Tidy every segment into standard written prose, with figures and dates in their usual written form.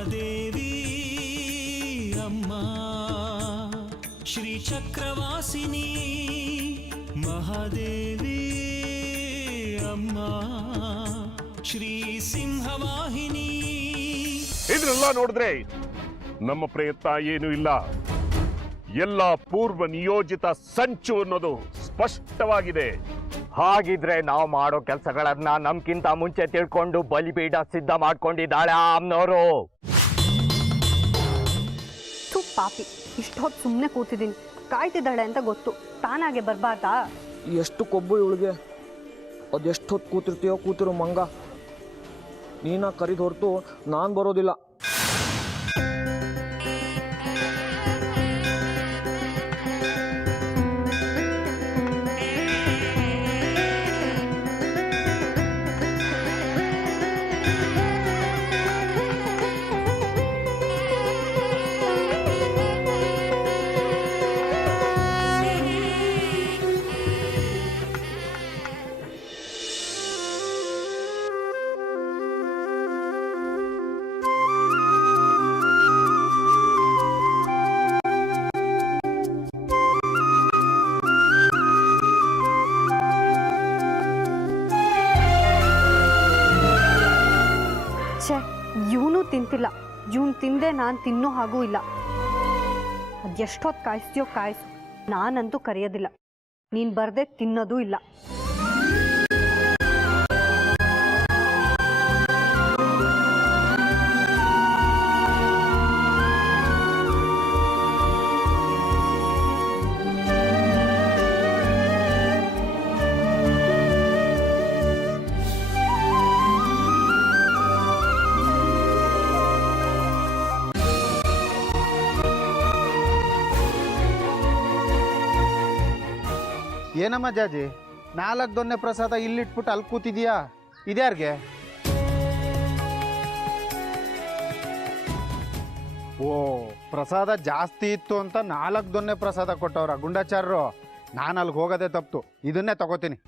ಮಹಾದೇವಿ ಅಮ್ಮ ಶ್ರೀ ಚಕ್ರವಾಸಿನಿ ಮಹಾದೇವಿ ಅಮ್ಮ ಶ್ರೀ ಸಿಂಹವಾಹಿನಿ. ಇದನ್ನೆಲ್ಲ ನೋಡಿದ್ರೆ ನಮ್ಮ ಪ್ರಯತ್ನ ಏನೂ ಇಲ್ಲ, ಎಲ್ಲ ಪೂರ್ವ ನಿಯೋಜಿತ ಸಂಚು ಅನ್ನೋದು ಸ್ಪಷ್ಟವಾಗಿದೆ. ಹಾಗಿದ್ರೆ ನಾವು ಮಾಡೋ ಕೆಲಸಗಳನ್ನ ನಮ್ಗಿಂತ ಮುಂಚೆ ತಿಳ್ಕೊಂಡು ಬಲಿಪೀಠ ಸಿದ್ಧ ಮಾಡ್ಕೊಂಡಿದ್ದಾಳೆ ಅಮ್ಮನವರು. ಪಾಪಿ, ಇಷ್ಟೊತ್ತು ಸುಮ್ಮನೆ ಕೂತಿದ್ದೀನಿ, ಕಾಯ್ತಿದ್ದಾಳೆ ಅಂತ ಗೊತ್ತು, ತಾನಾಗೆ ಬರ್ಬಾರ್ದಾ? ಎಷ್ಟು ಕೊಬ್ಬು ಇವಳಿಗೆ, ಅದೆಷ್ಟೊತ್ತು ಕೂತಿರ್ತೀಯೋ ಕೂತಿರೋ ಮಂಗ. ನೀನ ಕರಿದು ಹೊರತು ನಾನು ಬರೋದಿಲ್ಲ. ಇವನು ತಿಂತಿಲ್ಲ, ಇವನು ತಿಂದೆ ನಾನು ತಿನ್ನೋ ಹಾಗೂ ಇಲ್ಲ. ಅದೆಷ್ಟೊತ್ತು ಕಾಯಿಸ್ತೀಯೋ ಕಾಯಿಸು, ನಾನಂತೂ ಕರೆಯೋದಿಲ್ಲ. ನೀನು ಬರದೆ ತಿನ್ನೋದು ಇಲ್ಲ. ಏನಮ್ಮ ಜಾಜಿ, 4 ದೊನ್ನೆ ಪ್ರಸಾದ ಇಲ್ಲಿಟ್ಬಿಟ್ಟು ಅಲ್ಲಿ ಕೂತಿದ್ಯಾ? ಇದ್ಯಾರ್ಗೆ? ಓ, ಪ್ರಸಾದ ಜಾಸ್ತಿ ಇತ್ತು ಅಂತ 4 ದೊನ್ನೆ ಪ್ರಸಾದ ಕೊಟ್ಟವ್ರ ಗುಂಡಾಚಾರ್ರು. ನಾನು ಅಲ್ಲಿಗೆ ಹೋಗೋದೇ ತಪ್ಪು, ಇದನ್ನೇ ತಗೋತೀನಿ.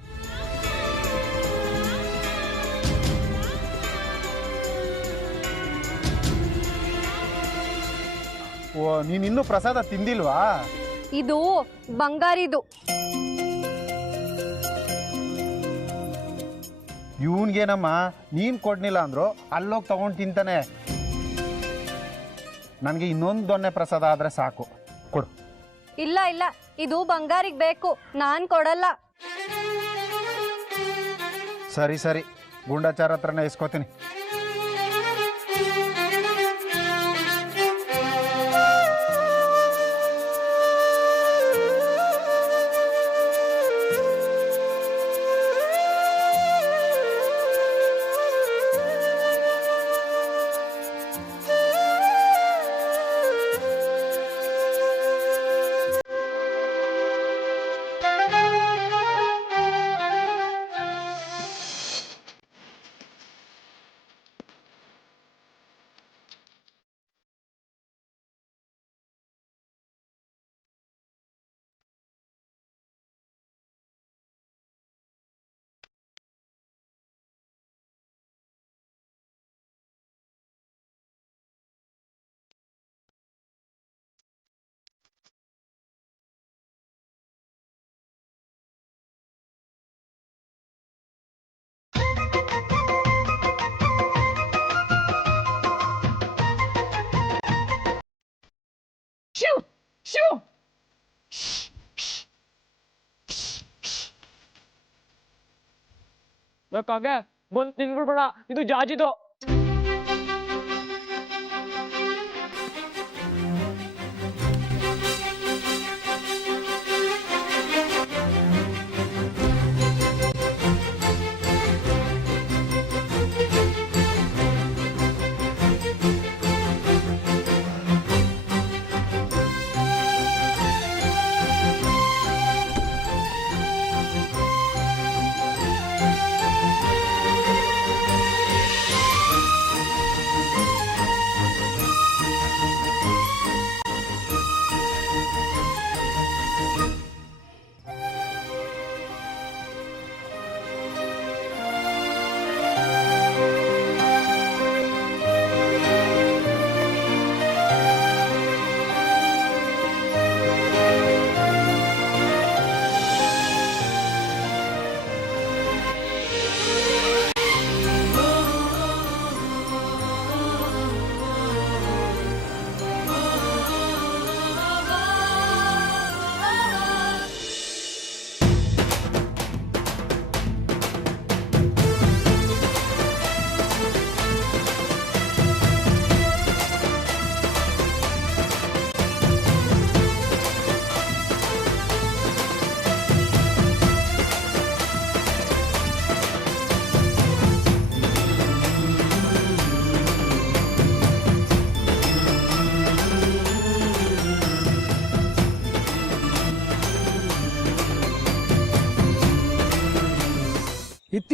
ಓ, ನೀನಿನ್ನೂ ಪ್ರಸಾದ ತಿಂದಿಲ್ವಾ? ಇದು ಬಂಗಾರಿದು. ಇವನ್ಗೇನಮ್ಮ, ನೀನು ಕೊಡ್ನಿಲ್ಲ ಅಂದ್ರು ಅಲ್ಲೋಗಿ ತಗೊಂಡು ತಿಂತಾನೆ. ನನಗೆ ಇನ್ನೊಂದು ದೊನ್ನೆ ಪ್ರಸಾದ ಆದರೆ ಸಾಕು, ಕೊಡು. ಇಲ್ಲ ಇಲ್ಲ, ಇದು ಬಂಗಾರಿಗೆ ಬೇಕು, ನಾನು ಕೊಡಲ್ಲ. ಸರಿ ಸರಿ, ಗುಂಡಾಚಾರ ಹತ್ರನೇ ಇಸ್ಕೋತೀನಿ. ಬೇಕಾಗೆ ಬಂದು ತಿನ್ಬಿಡ್ಬೇಡ, ಇದು ಜಾಜಿದು.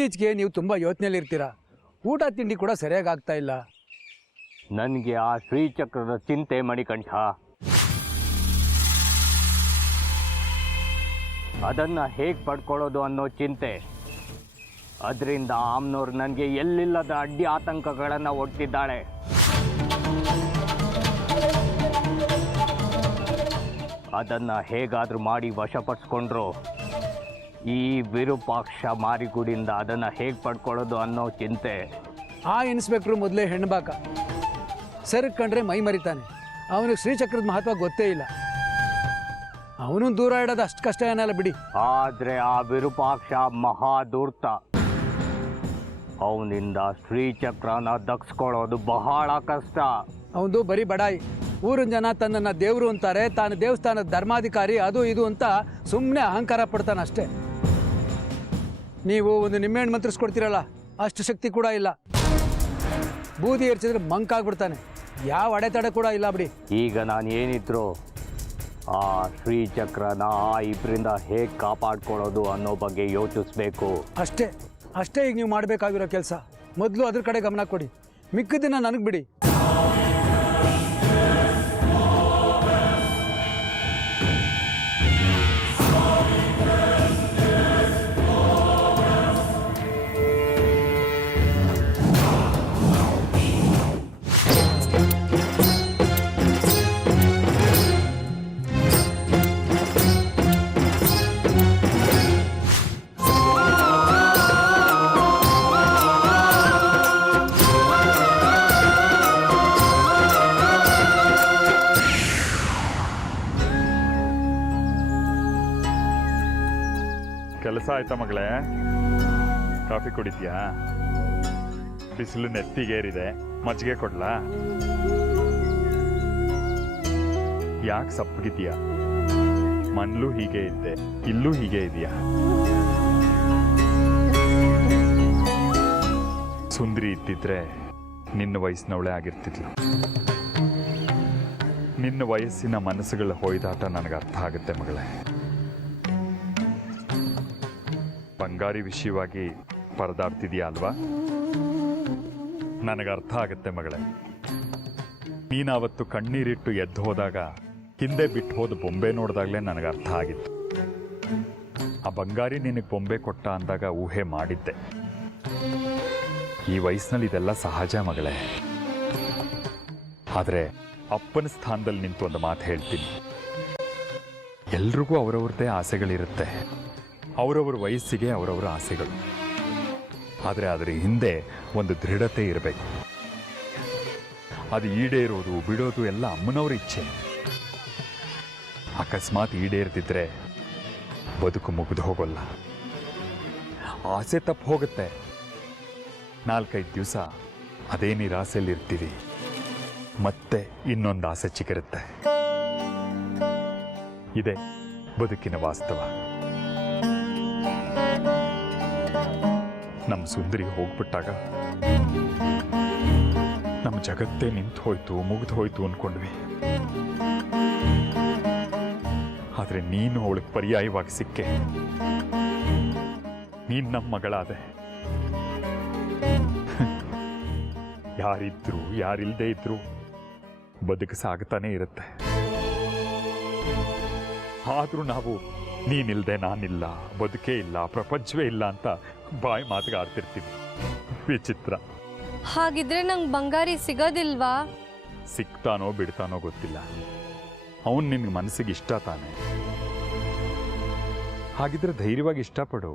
ಇತ್ತೀಚೆಗೆ ನೀವು ತುಂಬ ಯೋಚನೆಯಲ್ಲಿರ್ತೀರ. ಊಟ ತಿಂಡಿ ಕೂಡ ಸರಿಯಾಗಿ ಆಗ್ತಾ ಇಲ್ಲ. ನನಗೆ ಆ ಶ್ರೀಚಕ್ರದ ಚಿಂತೆ ಮಣಿಕಂಠ. ಅದನ್ನು ಹೇಗೆ ಪಡ್ಕೊಳ್ಳೋದು ಅನ್ನೋ ಚಿಂತೆ. ಅದರಿಂದ ಆಮ್ನೋರು ನನಗೆ ಎಲ್ಲಿಲ್ಲದ ಅಡ್ಡಿ ಆತಂಕಗಳನ್ನು ಒಡ್ತಿದ್ದಾಳೆ. ಅದನ್ನು ಹೇಗಾದರೂ ಮಾಡಿ ವಶಪಡಿಸ್ಕೊಂಡ್ರು ಈ ವಿರೂಪಾಕ್ಷ ಮಾರಿಗುಡಿಯಿಂದ ಅದನ್ನು ಹೇಗೆ ಪಡ್ಕೊಳ್ಳೋದು ಅನ್ನೋ ಚಿಂತೆ. ಆ ಇನ್ಸ್ಪೆಕ್ಟ್ರು ಮೊದಲೇ ಹೆಣ್ಬಾಕ, ಸರ್ ಕಂಡ್ರೆ ಮೈ ಮರಿತಾನೆ. ಅವನಿಗೆ ಶ್ರೀಚಕ್ರದ ಮಹತ್ವ ಗೊತ್ತೇ ಇಲ್ಲ. ಅವನು ದೂರ ಇಡೋದು ಅಷ್ಟು ಕಷ್ಟ ಏನಲ್ಲ ಬಿಡಿ. ಆದರೆ ಆ ವಿರೂಪಾಕ್ಷ ಮಹಾಧೂರ್ತ. ಅವನಿಂದ ಶ್ರೀಚಕ್ರನ ದಕ್ಸ್ಕೊಳ್ಳೋದು ಬಹಳ ಕಷ್ಟ. ಅವನು ಬರೀ ಬಡಾಯಿ. ಊರಿನ ಜನ ತನ್ನನ್ನು ದೇವರು ಅಂತಾರೆ, ತಾನು ದೇವಸ್ಥಾನದ ಧರ್ಮಾಧಿಕಾರಿ ಅದು ಇದು ಅಂತ ಸುಮ್ಮನೆ ಅಹಂಕಾರ ಪಡ್ತಾನೆ ಅಷ್ಟೇ. ನೀವು ಒಂದು ನಿಂಬೆಹಣ್ಣು ಮಂತ್ರಿಸ್ಕೊಡ್ತೀರಲ್ಲ, ಅಷ್ಟು ಶಕ್ತಿ ಕೂಡ ಇಲ್ಲ. ಬೂದಿ ಎರಚಿದ್ರೆ ಮಂಕಾಗ್ಬಿಡ್ತಾನೆ. ಯಾವ ಅಡೆತಡೆ ಕೂಡ ಇಲ್ಲ ಬಿಡಿ. ಈಗ ನಾನು ಏನಿದ್ರು ಆ ಶ್ರೀಚಕ್ರನ ಆ ಇಬ್ಬರಿಂದ ಹೇಗೆ ಕಾಪಾಡ್ಕೊಳ್ಳೋದು ಅನ್ನೋ ಬಗ್ಗೆ ಯೋಚಿಸ್ಬೇಕು. ಅಷ್ಟೇ ಈಗ ನೀವು ಮಾಡಬೇಕಾಗಿರೋ ಕೆಲಸ. ಮೊದಲು ಅದ್ರ ಕಡೆ ಗಮನ ಕೊಡಿ, ಮಿಕ್ಕಿದ್ದನ್ನ ನನಗೆ ಬಿಡಿ. ಕೆಲಸ ಆಯ್ತಾ ಮಗಳೇ? ಕಾಫಿ ಕುಡಿತೀಯಾ? ಬಿಸಿಲು ನೆತ್ತಿಗೇರಿದೆ, ಮಜ್ಜಿಗೆ ಕೊಡ್ಲಾ? ಯಾಕೆ ಸಪ್ಪಗಿದೀಯಾ? ಮನ್ಲೂ ಹೀಗೆ ಇದ್ದೆ, ಇಲ್ಲೂ ಹೀಗೆ ಇದೆಯಾ? ಸುಂದ್ರಿ ಇದ್ದಿದ್ರೆ ನಿನ್ನ ವಯಸ್ಸಿನವಳೇ ಆಗಿರ್ತಿದ್ಲು. ನಿನ್ನ ವಯಸ್ಸಿನ ಮನಸ್ಸುಗಳ ಹೊಯ್ದಾಟ ನನಗೆ ಅರ್ಥ ಆಗುತ್ತೆ ಮಗಳೇ. ಬಂಗಾರಿ ವಿಷಯವಾಗಿ ಪರದಾಡ್ತಿದೀಯ ಅಲ್ವಾ? ನನಗೆ ಅರ್ಥ ಆಗುತ್ತೆ ಮಗಳೇ. ನೀನಾವತ್ತು ಕಣ್ಣೀರಿಟ್ಟು ಎದ್ದು ಹೋದಾಗ ಹಿಂದೆ ಬಿಟ್ಟು ಹೋದ ಬೊಂಬೆ ನೋಡಿದಾಗಲೇ ನನಗೆ ಅರ್ಥ ಆಗಿತ್ತು. ಆ ಬಂಗಾರಿ ನಿನಗೆ ಬೊಂಬೆ ಕೊಟ್ಟ ಅಂದಾಗ ಊಹೆ ಮಾಡಿದ್ದೆ. ಈ ವಯಸ್ಸಿನಲ್ಲಿ ಇದೆಲ್ಲ ಸಹಜ ಮಗಳೇ. ಆದರೆ ಅಪ್ಪನ ಸ್ಥಾನದಲ್ಲಿ ನಿಂತು ಒಂದು ಮಾತು ಹೇಳ್ತೀನಿ. ಎಲ್ರಿಗೂ ಅವರವ್ರದ್ದೇ ಆಸೆಗಳಿರುತ್ತೆ, ಅವರವ್ರ ವಯಸ್ಸಿಗೆ ಅವರವರ ಆಸೆಗಳು. ಆದರೆ ಅದರ ಹಿಂದೆ ಒಂದು ದೃಢತೆ ಇರಬೇಕು. ಅದು ಈಡೇರೋದು ಬಿಡೋದು ಎಲ್ಲ ಅಮ್ಮನವ್ರ ಇಚ್ಛೆ. ಅಕಸ್ಮಾತ್ ಈಡೇರ್ತಿದ್ರೆ ಬದುಕು ಮುಗಿದು ಹೋಗೋಲ್ಲ. ಆಸೆ ತಪ್ಪು ಹೋಗುತ್ತೆ. 4-5 ದಿವಸ ಅದೇ ನಿರಾಸೆಯಲ್ಲಿ ಇರ್ತೀವಿ, ಮತ್ತೆ ಇನ್ನೊಂದು ಆಸೆ ಚಿಗುರುತ್ತೆ. ಇದೆ ಬದುಕಿನ ವಾಸ್ತವ. ನಮ್ಮ ಸುಂದರಿ ಹೋಗ್ಬಿಟ್ಟಾಗ ನಮ್ಮ ಜಗತ್ತೇ ನಿಂತು ಹೋಯ್ತು, ಮುಗಿದು ಹೋಯ್ತು ಅನ್ಕೊಂಡ್ವಿ. ಆದರೆ ನೀನು ಅವಳಿಗೆ ಪರ್ಯಾಯವಾಗಿ ಸಿಕ್ಕೆ. ನೀನು ನಮ್ಮ ಮಗಳಾದೆ. ಯಾರಿದ್ರು ಯಾರಿಲ್ಲದೆ ಇದ್ರು ಬದುಕು ಸಾಗ್ತಾನೆ ಇರುತ್ತೆ. ಆದರೂ ನಾವು ನೀನಿಲ್ದೆ ನಾನಿಲ್ಲ, ಬದುಕೇ ಇಲ್ಲ, ಪ್ರಪಂಚವೇ ಇಲ್ಲ ಅಂತ ಬಾಯಿ ಮಾತಿಗೆ ಆಡ್ತಿರ್ತೀವಿ. ವಿಚಿತ್ರ. ಹಾಗಿದ್ರೆ ನಂಗೆ ಬಂಗಾರಿ ಸಿಗೋದಿಲ್ವಾ? ಸಿಗ್ತಾನೋ ಬಿಡ್ತಾನೋ ಗೊತ್ತಿಲ್ಲ. ಅವನು ನಿನ್ನ ಮನಸ್ಸಿಗೆ ಇಷ್ಟ ತಾನೆ. ಹಾಗಿದ್ರೆ ಧೈರ್ಯವಾಗಿ ಇಷ್ಟಪಡು.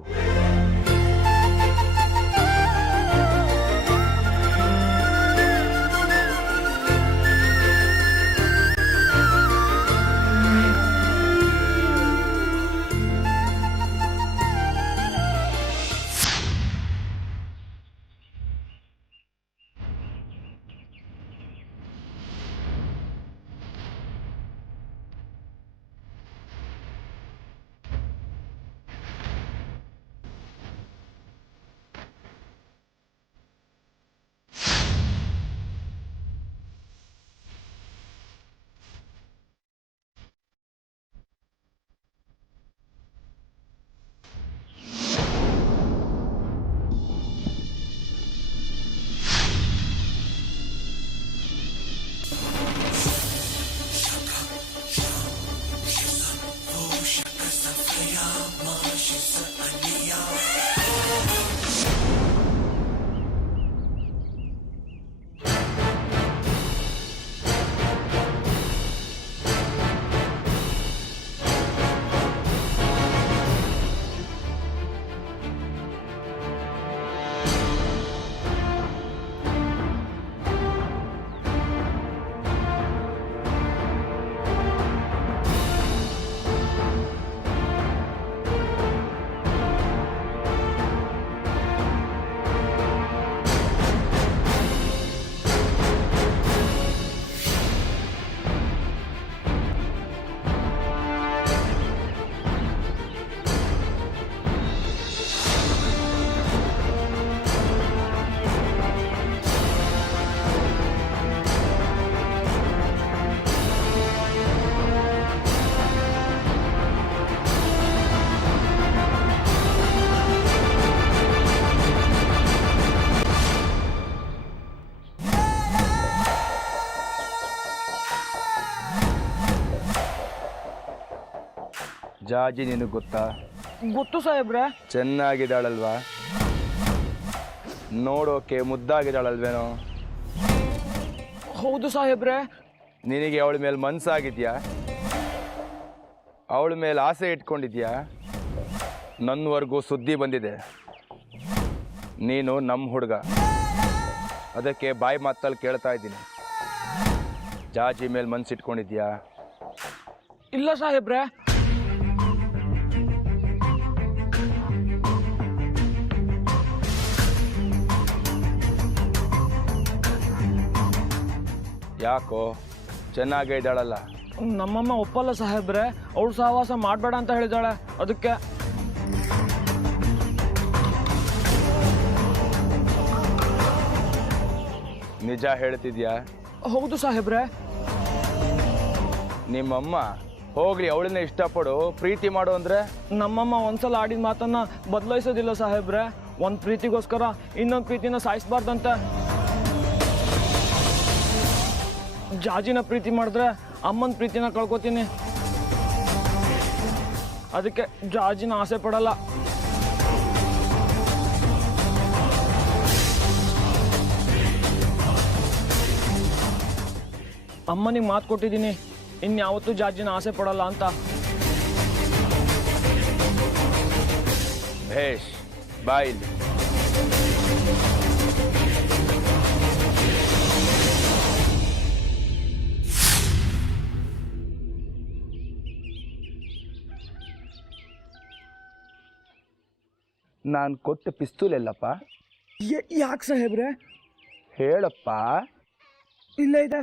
ಜಾಜಿ ನಿನಗೆ ಗೊತ್ತಾ? ಗೊತ್ತು ಸಾಹೇಬ್ರೆ. ಚೆನ್ನಾಗಿದ್ದಾಳಲ್ವಾ? ನೋಡೋಕೆ ಮುದ್ದಾಗಿದ್ದಾಳಲ್ವೇನೋ? ಹೌದು ಸಾಹೇಬ್ರೆ. ನಿನಗೆ ಅವಳ ಮೇಲೆ ಮನಸ್ಸಾಗಿದ್ಯಾ? ಅವಳ ಮೇಲೆ ಆಸೆ ಇಟ್ಕೊಂಡಿದ್ಯಾ? ನನ್ನವರೆಗೂ ಸುದ್ದಿ ಬಂದಿದೆ, ನೀನು ನಮ್ಮ ಹುಡುಗ. ಅದಕ್ಕೆ ಬಾಯಿ ಮಾತಲ್ಲಿ ಕೇಳ್ತಾ ಇದ್ದೀನಿ, ಜಾಜಿ ಮೇಲೆ ಮನಸ್ಸಿಟ್ಕೊಂಡಿದ್ಯಾ? ಇಲ್ಲ ಸಾಹೇಬ್ರೆ. ಯಾಕೋ? ಚೆನ್ನಾಗೇ ಇದ್ದಾಳಲ್ಲ. ನಮ್ಮಮ್ಮ ಒಪ್ಪಲ್ಲ ಸಾಹೇಬ್ರೆ. ಅವಳು ಸಹವಾಸ ಮಾಡಬೇಡ ಅಂತ ಹೇಳಿದಾಳೆ, ಅದಕ್ಕೆ. ನಿಜ ಹೇಳ್ತಿದ್ಯಾ? ಹೌದು ಸಾಹೇಬ್ರೆ. ನಿಮ್ಮಮ್ಮ ಹೋಗ್ಲಿ, ಅವಳನ್ನೇ ಇಷ್ಟಪಡು, ಪ್ರೀತಿ ಮಾಡು ಅಂದ್ರೆ? ನಮ್ಮಮ್ಮ ಒಂದ್ಸಲ ಆಡಿದ ಮಾತನ್ನ ಬದಲಾಯಿಸೋದಿಲ್ಲ ಸಾಹೇಬ್ರೆ. ಒಂದು ಪ್ರೀತಿಗೋಸ್ಕರ ಇನ್ನೊಂದು ಪ್ರೀತಿನ ಸಾಯಿಸಬಾರ್ದಂತೆ. ಜಾಜಿನ ಪ್ರೀತಿ ಮಾಡಿದ್ರೆ ಅಮ್ಮನ ಪ್ರೀತಿನ ಕಳ್ಕೊತೀನಿ. ಅದಕ್ಕೆ ಜಾಜಿನ ಆಸೆ ಪಡಲ್ಲ. ಅಮ್ಮನಿಗೆ ಮಾತು ಕೊಟ್ಟಿದ್ದೀನಿ, ಇನ್ಯಾವತ್ತೂ ಜಾಜಿನ ಆಸೆ ಪಡಲ್ಲ ಅಂತ. ಭೇಷ್, ಬಾಯಿಲ್. ನಾನು ಕೊಟ್ಟ ಪಿಸ್ತೂಲ್ ಎಲ್ಲಪ್ಪ? ಯಾಕೆ ಸಾಹೇಬ್ರೆ? ಹೇಳಪ್ಪ. ಇಲ್ಲ ಇದೆ.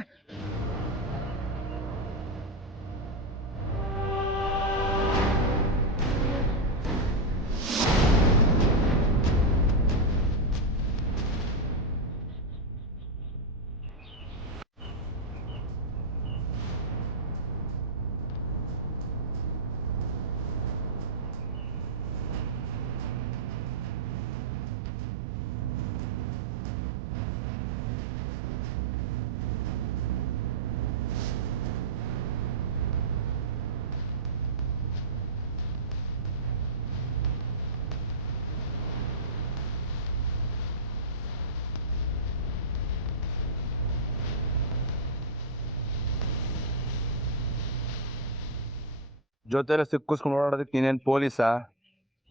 ಜೊತೆಲೆ ಸಿಕ್ಕಿಸ್ಕೊಂಡು ಓಡಾಡೋದಕ್ಕೆ ನೀನೇನು ಪೊಲೀಸಾ?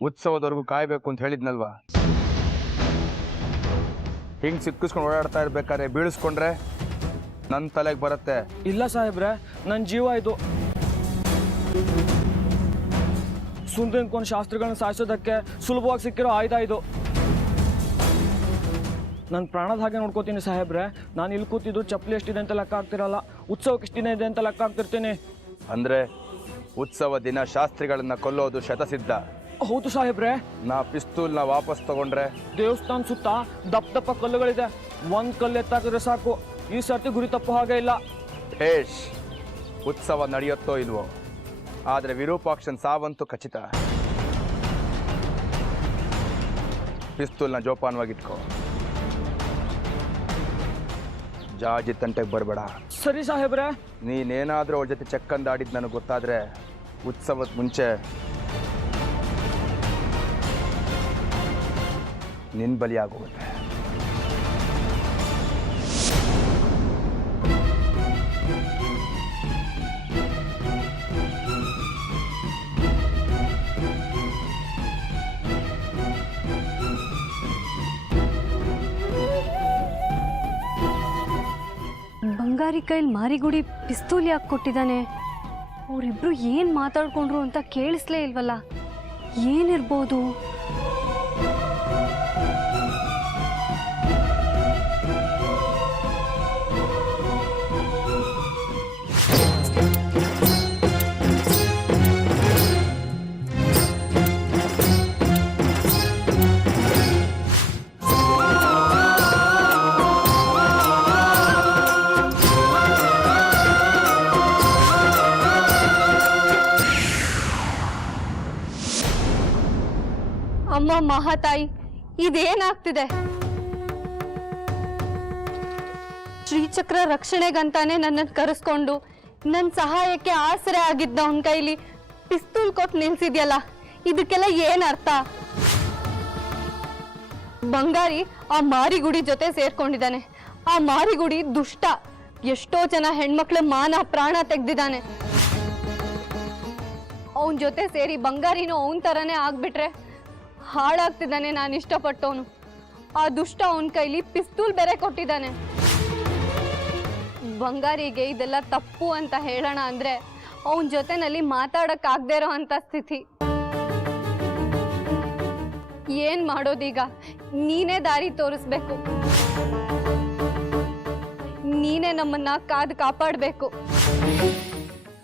ಉತ್ಸವದವರೆಗೂ ಕಾಯಬೇಕು ಅಂತ ಹೇಳಿದ್ನಲ್ವಾ? ಹಿಂಗೆ ಸಿಕ್ಕಿಸ್ಕೊಂಡು ಓಡಾಡ್ತಾ ಇರ್ಬೇಕಾದ್ರೆ ಬೀಳಿಸ್ಕೊಂಡ್ರೆ ನನ್ನ ತಲೆಗೆ ಬರುತ್ತೆ. ಇಲ್ಲ ಸಾಹೇಬ್ರೆ, ನನ್ನ ಜೀವ ಇದು. ಸುಂದರನ್ಕೊಂಡು ಶಾಸ್ತ್ರಿಗಳನ್ನ ಸಾಯಿಸೋದಕ್ಕೆ ಸುಲಭವಾಗಿ ಸಿಕ್ಕಿರೋ ಆಯುಧ ಇದು. ನನ್ನ ಪ್ರಾಣದ ಹಾಗೆ ನೋಡ್ಕೋತೀನಿ ಸಾಹೇಬ್ರೆ. ನಾನು ಇಲ್ಲಿ ಕೂತಿದ್ದು ಚಪ್ಪಲಿ ಎಷ್ಟಿದೆ ಅಂತ ಲೆಕ್ಕ ಆಗ್ತಿರಲ್ಲ, ಉತ್ಸವಕ್ಕೆ ಎಷ್ಟು ದಿನ ಇದೆ ಅಂತ ಲೆಕ್ಕ ಆಗ್ತಿರ್ತೀನಿ. ಅಂದರೆ ಉತ್ಸವ ದಿನ ಶಾಸ್ತ್ರಿಗಳನ್ನ ಕೊಲ್ಲೋದು ಶತಸಿದ್ಧ. ಹೌದು ಸಾಹೇಬ್ರೆ. ನಾ ಪಿಸ್ತೂಲ್ನ ವಾಪಸ್ ತಗೊಂಡ್ರೆ? ದೇವಸ್ಥಾನ ಸುತ್ತ ದಪ್ಪ ದಪ್ಪ ಕಲ್ಲುಗಳಿದೆ, ಒಂದು ಕಲ್ಲು ಎತ್ತಾಕಿದ್ರೆ ಸಾಕು. ಈ ಸರ್ತಿ ಗುರಿ ತಪ್ಪೋ ಹಾಗೆ ಇಲ್ಲ. ಭೇಷ್, ಉತ್ಸವ ನಡೆಯುತ್ತೋ ಇಲ್ವೋ, ಆದರೆ ವಿರೂಪಾಕ್ಷನ್ ಸಾವಂತೂ ಖಚಿತ. ಪಿಸ್ತೂಲ್ನ ಜೋಪಾನವಾಗಿಟ್ಕೋ, ಜಾಜಿ ತಂಟೆಗೆ ಬರಬೇಡ. ಸರಿ ಸಾಹೇಬ್ರೆ. ನೀನೇನಾದರೂ ಅವ್ರ ಜೊತೆ ಚೆಕ್ಕಂದಾಡಿದ್ದು ನನಗೆ ಗೊತ್ತಾದರೆ ಉತ್ಸವದ ಮುಂಚೆ ನಿನ್ನ ಬಲಿಯಾಗೋಗುತ್ತೆ. ಬಂಗಾರಿ ಕೈಲಿ ಮಾರಿಗುಡಿ ಪಿಸ್ತೂಲ್ ಯಾಕೆ ಕೊಟ್ಟಿದ್ದಾನೆ? ಅವರಿಬ್ರು ಏನು ಮಾತಾಡ್ಕೊಂಡ್ರು ಅಂತ ಕೇಳಿಸ್ಲೇ ಇಲ್ವಲ್ಲ. ಏನಿರ್ಬೋದು? ಅಮ್ಮ ಮಹಾತಾಯಿ, ಇದೇನಾಗ್ತಿದೆ? ಶ್ರೀಚಕ್ರ ರಕ್ಷಣೆಗಂತಾನೆ ನನ್ನನ್ನು ಕರೆಸ್ಕೊಂಡು ನನ್ನ ಸಹಾಯಕ್ಕೆ ಆಸರೆ ಆಗಿದ್ದ ಅವನ ಕೈಲಿ ಪಿಸ್ತೂಲ್ ಕೊಟ್ಟು ನಿಲ್ಸಿದ್ಯಲ್ಲ, ಇದಕ್ಕೆಲ್ಲ ಏನ್ ಅರ್ಥ? ಬಂಗಾರಿ ಆ ಮಾರಿಗುಡಿ ಜೊತೆ ಸೇರ್ಕೊಂಡಿದ್ದಾನೆ. ಆ ಮಾರಿಗುಡಿ ದುಷ್ಟ. ಎಷ್ಟೋ ಜನ ಹೆಣ್ಮಕ್ಳ ಮಾನ ಪ್ರಾಣ ತೆಗ್ದಿದ್ದಾನೆ. ಅವನ್ ಜೊತೆ ಸೇರಿ ಬಂಗಾರಿನೂ ಅವನ್ ತರನೇ ಆಗ್ಬಿಟ್ರೆ ಹಾಳಾಗ್ತಿದ್ದಾನೆ. ನಾನು ಇಷ್ಟಪಟ್ಟವನು. ಆ ದುಷ್ಟ ಅವನ ಕೈಲಿ ಪಿಸ್ತೂಲ್ ಬೇರೆ ಕೊಟ್ಟಿದ್ದಾನೆ. ಬಂಗಾರಿಗೆ ಇದೆಲ್ಲ ತಪ್ಪು ಅಂತ ಹೇಳೋಣ ಅಂದ್ರೆ ಅವನ ಜೊತೆನಲ್ಲಿ ಮಾತಾಡಕ್ ಆಗದೆ ಇರೋ ಅಂತ ಸ್ಥಿತಿ. ಏನ್ ಮಾಡೋದೀಗ? ನೀನೇ ದಾರಿ ತೋರಿಸ್ಬೇಕು. ನೀನೇ ನಮ್ಮನ್ನ ಕಾಪಾಡಬೇಕು.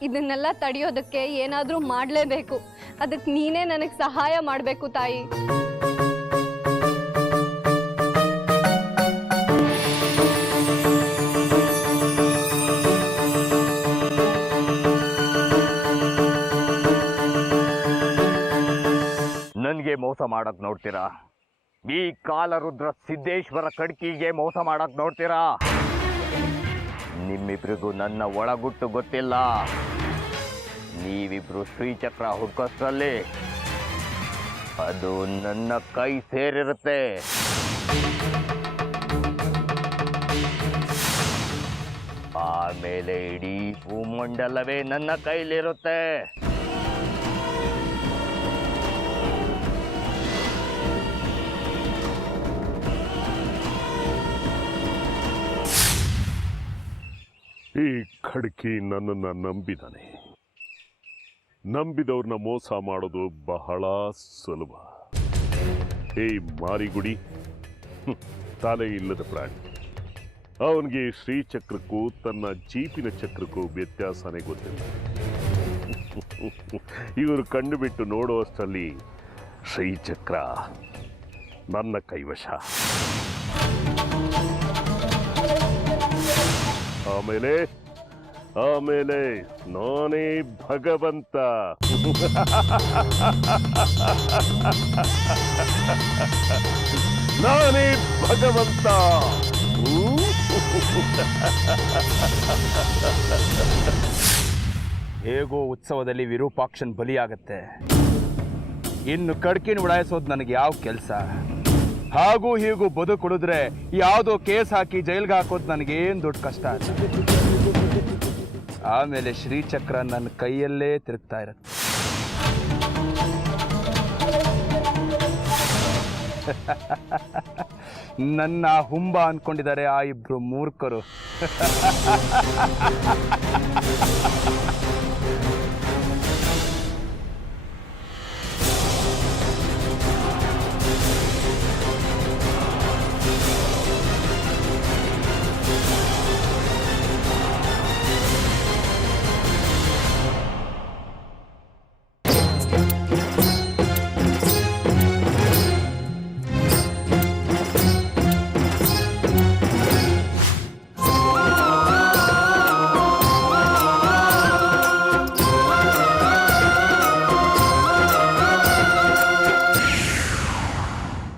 ಇದನ್ನೆಲ್ಲ ತಡೆಯೋದಕ್ಕೆ ಏನಾದ್ರೂ ಮಾಡ್ಲೇಬೇಕು. ಅದಕ್ಕೆ ನೀನೇ ನನಗೆ ಸಹಾಯ ಮಾಡಬೇಕು ತಾಯಿ. ನನಗೆ ಮೋಸ ಮಾಡಕ್ ನೋಡ್ತೀರಾ? ಈ ಕಾಲರುದ್ರ ಸಿದ್ದೇಶ್ವರ ಕಡ್ಕಿಗೆ ಮೋಸ ಮಾಡಕ್ ನೋಡ್ತೀರಾ? ನಿಮ್ಮಿಬ್ರಿಗೂ ನನ್ನ ಒಳಗುಟ್ಟು ಗೊತ್ತಿಲ್ಲ. ನೀವಿಬ್ರು ಶ್ರೀಚಕ್ರ ಹುಡ್ಕೋಷ್ಟರಲ್ಲಿ ಅದು ನನ್ನ ಕೈ ಸೇರಿರುತ್ತೆ. ಆಮೇಲೆ ಇಡೀ ಭೂಮಂಡಲವೇ ನನ್ನ ಕೈಲಿರುತ್ತೆ. ಈ ಖಡ್ಕಿ ನನ್ನನ್ನು ನಂಬಿದಾನೆ. ನಂಬಿದವ್ರನ್ನ ಮೋಸ ಮಾಡೋದು ಬಹಳ ಸುಲಭ. ಈ ಮಾರಿಗುಡಿ ತಲೆ ಇಲ್ಲದ ಪ್ರಾಣಿ. ಅವನಿಗೆ ಶ್ರೀಚಕ್ರಕ್ಕೂ ತನ್ನ ಜೀಪಿನ ಚಕ್ರಕ್ಕೂ ವ್ಯತ್ಯಾಸನೇ ಗೊತ್ತಿಲ್ಲ. ಇವರು ಕಣ್ಣು ಬಿಟ್ಟು ನೋಡುವಷ್ಟರಲ್ಲಿ ಶ್ರೀಚಕ್ರ ನನ್ನ ಕೈವಶ. ಆಮೇಲೆ ನಾನೇ ಭಗವಂತ. ನಾನೇ ಭಗವಂತ. ಹೇಗೋ ಉತ್ಸವದಲ್ಲಿ ವಿರೂಪಾಕ್ಷನ್ ಬಲಿಯಾಗತ್ತೆ. ಇನ್ನು ಕಡ್ಕಿನ ಉಡಾಯಿಸೋದು ನನಗೆ ಯಾವ ಕೆಲಸ? ಹಾಗೂ ಹೀಗೂ ಬದುಕುಳಿದ್ರೆ ಯಾವುದೋ ಕೇಸ್ ಹಾಕಿ ಜೈಲ್ಗೆ ಹಾಕೋದು ನನಗೇನು ದೊಡ್ಡ ಕಷ್ಟ ಅಲ್ಲ. ಆಮೇಲೆ ಶ್ರೀಚಕ್ರ ನನ್ನ ಕೈಯಲ್ಲೇ ತಿರುಗ್ತಾ ಇರುತ್ತೆ. ನನ್ನ ಹುಂಬ ಅನ್ಕೊಂಡಿದ್ದಾರೆ ಆ ಇಬ್ರು ಮೂರ್ಖರು.